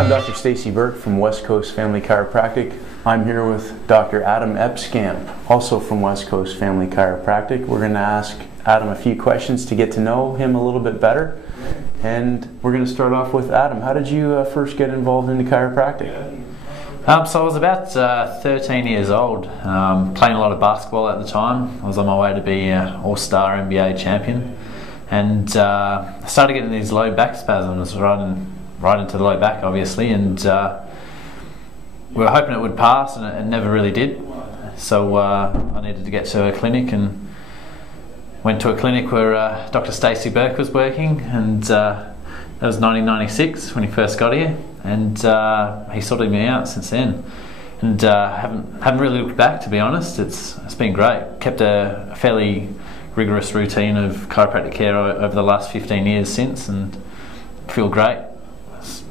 Hi, I'm Dr. Stacey Burke from West Coast Family Chiropractic. I'm here with Dr. Epskamp, also from West Coast Family Chiropractic. We're going to ask Adam a few questions to get to know him a little bit better. And we're going to start off with Adam. How did you first get involved into chiropractic? So I was about 13 years old, playing a lot of basketball at the time. I was on my way to be an all-star NBA champion, and I started getting these low back spasms right into the low back, obviously, and we were hoping it would pass, and it never really did. So I needed to get to a clinic, and went to a clinic where Dr Stacey Burke was working, and that was 1996 when he first got here, and he sorted me out since then, and haven't really looked back, to be honest. It's been great. Kept a fairly rigorous routine of chiropractic care over the last 15 years since, and feel great. It's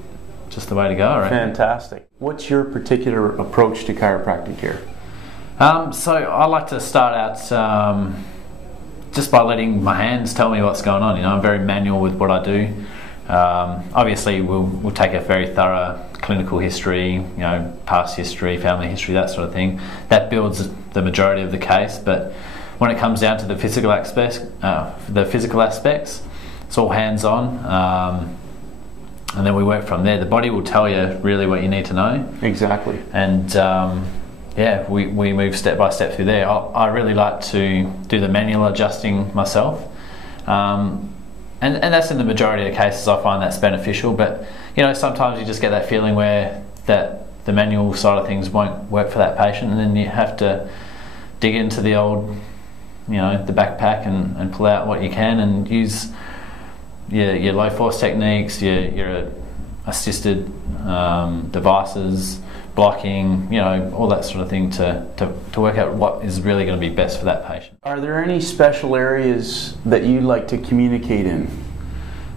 just the way to go, I reckon. Fantastic. What's your particular approach to chiropractic care? So I like to start out just by letting my hands tell me what's going on. You know, I'm very manual with what I do. Obviously, we'll take a very thorough clinical history, you know, past history, family history, that sort of thing. That builds the majority of the case. But when it comes down to the physical aspects, it's all hands-on, and then we work from there. The body will tell you really what you need to know. Exactly. And yeah, we move step by step through there. I really like to do the manual adjusting myself. And that's in the majority of the cases. I find that's beneficial, but you know, sometimes you just get that feeling where the manual side of things won't work for that patient, and then you have to dig into the old, you know, the backpack and pull out what you can, and use your low force techniques, your assisted devices, blocking, you know, all that sort of thing to work out what is really going to be best for that patient. Are there any special areas that you like to communicate in?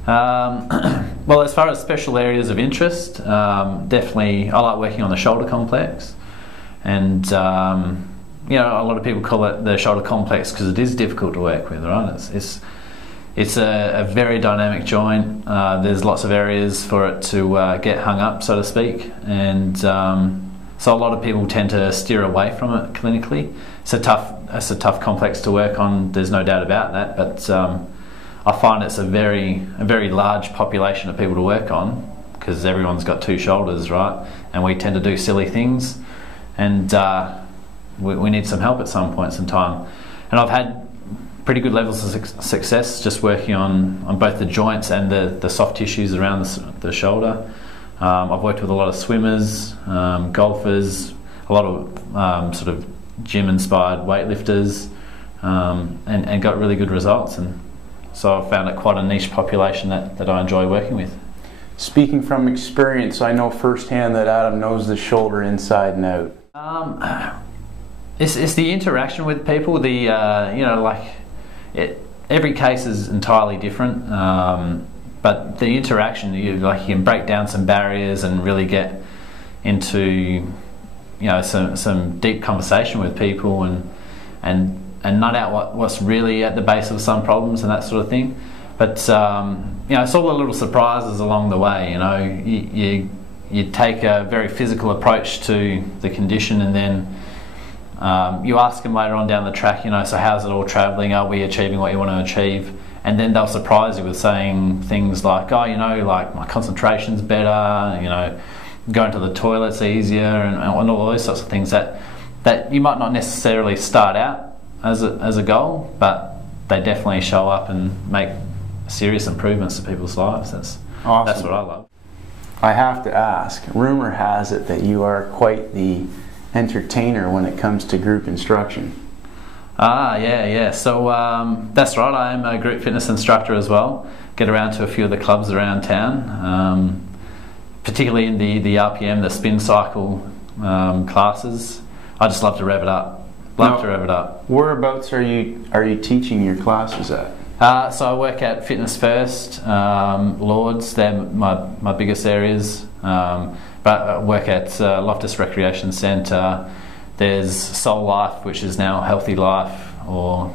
Well, as far as special areas of interest, definitely I like working on the shoulder complex, and you know, a lot of people call it the shoulder complex because it is difficult to work with, right? It's a very dynamic joint. There's lots of areas for it to get hung up, so to speak, and so a lot of people tend to steer away from it clinically. It's a tough complex to work on. There's no doubt about that. But I find it's a very large population of people to work on, because everyone's got two shoulders, right? And we tend to do silly things, and we need some help at some points in time. And I've had pretty good levels of success just working on both the joints and the soft tissues around the shoulder. I've worked with a lot of swimmers, golfers, a lot of sort of gym-inspired weightlifters, and got really good results. And so I've found it quite a niche population that I enjoy working with. Speaking from experience, I know firsthand that Adam knows the shoulder inside and out. It's the interaction with people. You know, like, every case is entirely different, but the interaction, you can break down some barriers and really get into, you know, some deep conversation with people, and nut out what's really at the base of some problems and that sort of thing. But you know, it's all the little surprises along the way. You know, you take a very physical approach to the condition, and then you ask them later on down the track, you know, so how's it all travelling? Are we achieving what you want to achieve? And then they'll surprise you with saying things like, oh, you know, like my concentration's better, you know, going to the toilet's easier, and all those sorts of things that you might not necessarily start out as a goal, but they definitely show up and make serious improvements to people's lives. That's awesome. That's what I love. I have to ask, rumor has it that you are quite the entertainer when it comes to group instruction. Yeah. So that's right, I am a group fitness instructor as well. Get around to a few of the clubs around town, particularly in the RPM, the spin cycle classes. I just love to rev it up. Whereabouts are you teaching your classes at? So I work at Fitness First, Lords, they're my biggest areas. But I work at Loftus Recreation Centre. There's Soul Life, which is now Healthy Life, or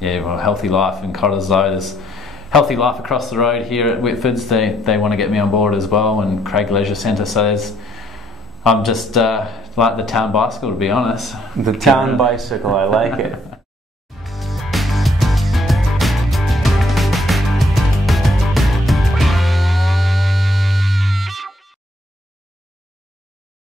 Healthy Life in Cottesloe. Healthy Life across the road here at Whitford's, they want to get me on board as well, and Craig Leisure Centre. So I'm just like the town bicycle, to be honest. The town bicycle, I like it.